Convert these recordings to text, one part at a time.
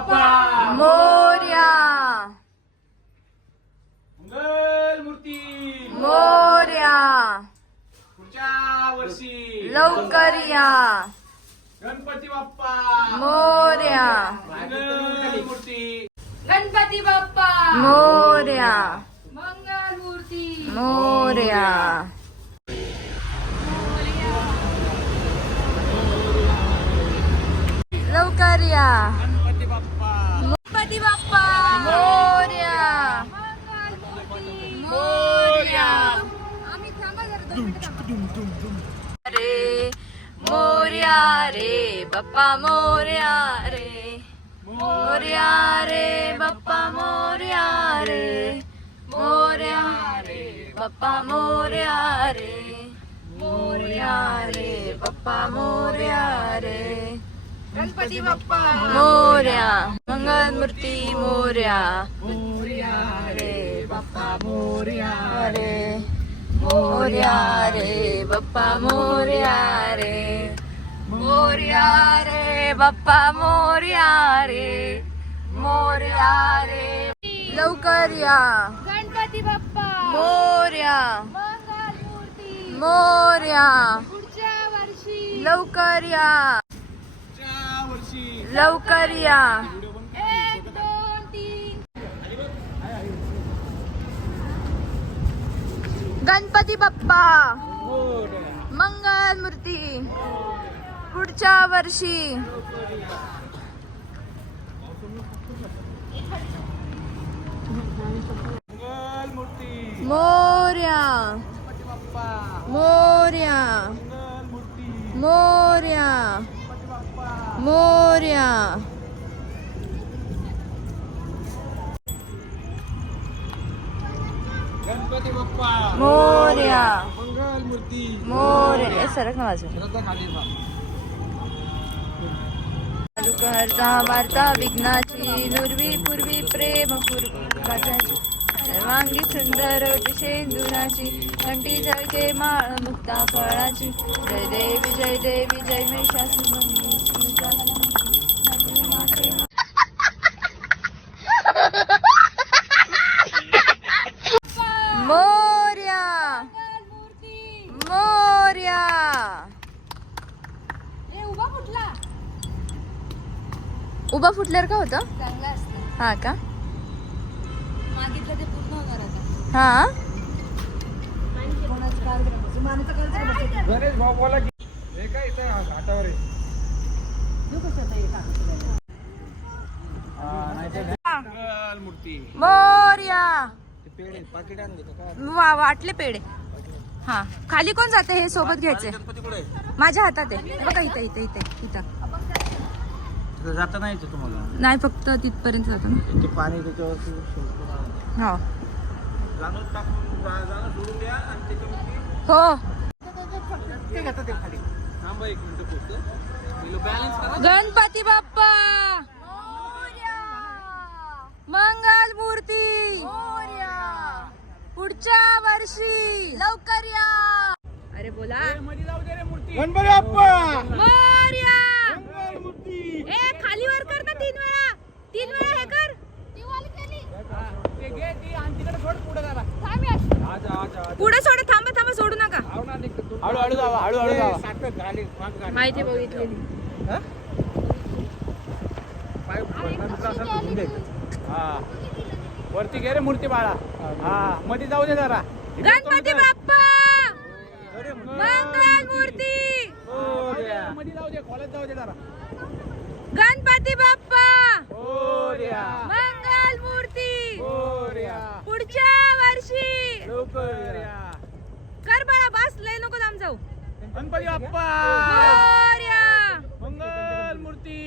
बाप्पा मोरया. मंगल मूर्ती मोरया. पुढच्या वर्षी लवकर या. गणपती बाप्पा मोरया. मंगल मूर्ती गणपती बाप्पा मोरया. मंगल मूर्ती मोरया. लवकर या. गणपती बाप्पा गणपती बाप्पा मोरया. मंगल मूर्ती मोरया. आम्ही थांबा जरा 2 मिनिटं थांबा. रे मोरया रे बाप्पा मोरया रे. मोरया रे बाप्पा मोरया रे. मोरया रे बाप्पा मोरया रे. मोरया रे बाप्पा मोरया रे. गणपती बाप्पा मोरया. मंगल मूर्ती मोरया. मोरया रे बाप्पा मोरया रे. मोरया रे बाप्पा मोरया रे. मोरया रे बाप्पा मोरया रे. मोरया रे लवकर या. गणपती बाप्पा मोरया. मंगल मूर्ती मोरया. पुढच्या वर्षी लवकर या. पुढच्या वर्षी लवकर या. 1 2 3 गणपती बाप्पा मोरया. मंगल मूर्ती पुढच्या वर्षी. मंगल मूर्ती मोरया. गणपती बाप्पा मोरया. मंगल मूर्ती मोरया. गणपती बाप्पा मोरया. गणपती बाप्पा मोरया. मंगल मूर्ती मोरया. सरक ना बाजू. श्रद्धा खाली बा. चालू करता वार्ता विघ्नाची नुरवी पूर्वी प्रेम पूर्वी सर्वांगी सुंदर शेंदुराची कंठी जळके माळ मुक्ता फळाची. जय देवी जय महिषासुरमर्दिनी. मोरया. मंगल मूर्ती मोरया. हे उभा कुठला उभा फुटल्यावर का होतं? चांगला असतं हा का? मागितलं ते पूर्ण होणार आता. हा. कोणाचं कार्यक्रम मानाचं कार्यक्रम गणेश भाऊ बोला की हे काय इथं घाटावर आहे. मंगल मूर्ती मोरया. पेढे पाकिट आणले का वाटले पेढे. हा खाली कोण जाते हे सोबत घ्यायचे? गणपती कुठे माझ्या हातात आहे. हे बघा इथं इथं इथं इथं. तिथं जाता नाही येतं तुम्हाला नाही फक्त तिथपर्यंत जातो ना. ते पाणी त्याच्यावरती हो जाणून टाकून जाणं सोडून द्या आणि त्याच्यावरती हो. ते घेतात ते खाली. थांबा 1 मिनिट पोहोचतो बॅलन्स करा. गणपती बाप्पा मंगल मूर्ती पुढच्या वर्षी लवकर या. अरे बोला. मध्ये जाऊ दे रे मूर्ती. गणपती बाप्पा मोरया. मंगल मूर्ती. ए खाली वर कर ना 3 वेळा. 3 वेळा हे कर. ते घे ती आणि तिकडे सोड पुढे जावा. आजा पुढे सोड. थांबा थांबा सोडू नका. हळूहळू जावा हळूहळू जावा. साखर खाली माग गाडी. माहिती बघितलेली. पाय बंद असेल तर धुवून द्यायचं. हा वरती घे रे मूर्ती बाळा. हा मध्ये जाऊ दे जरा. गणपती बाप्पा अरे मंगल मूर्ती मध्ये जाऊ दे खोल्यात जाऊ दे जरा. गणपती बाप्पा मोरया. मंगल मूर्ती मोरया. पुढच्या वर्षी. लवकर या. कर बाळा बस लय नको लांब जाऊ. गणपती बाप्पा मोरया. मंगल मूर्ती.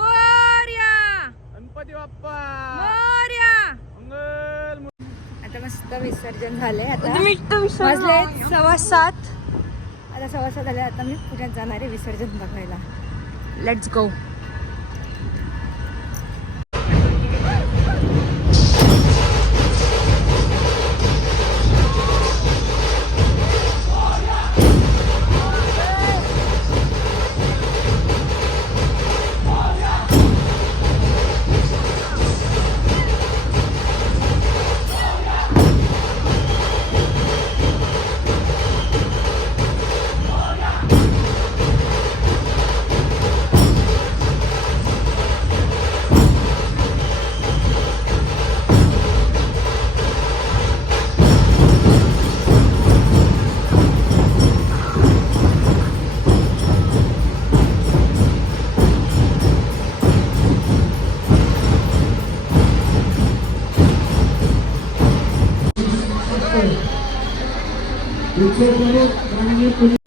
मोरया. गणपती बाप्पा मोरया. मंगल मूर्ती. आता मस्त विसर्जन झालंय. आता वाजले 7:15. आता 7:15 झाले. आता मी पुण्यात जाणार आहे विसर्जन बघायला. Let's go. उत्सव प्रमुख माननीय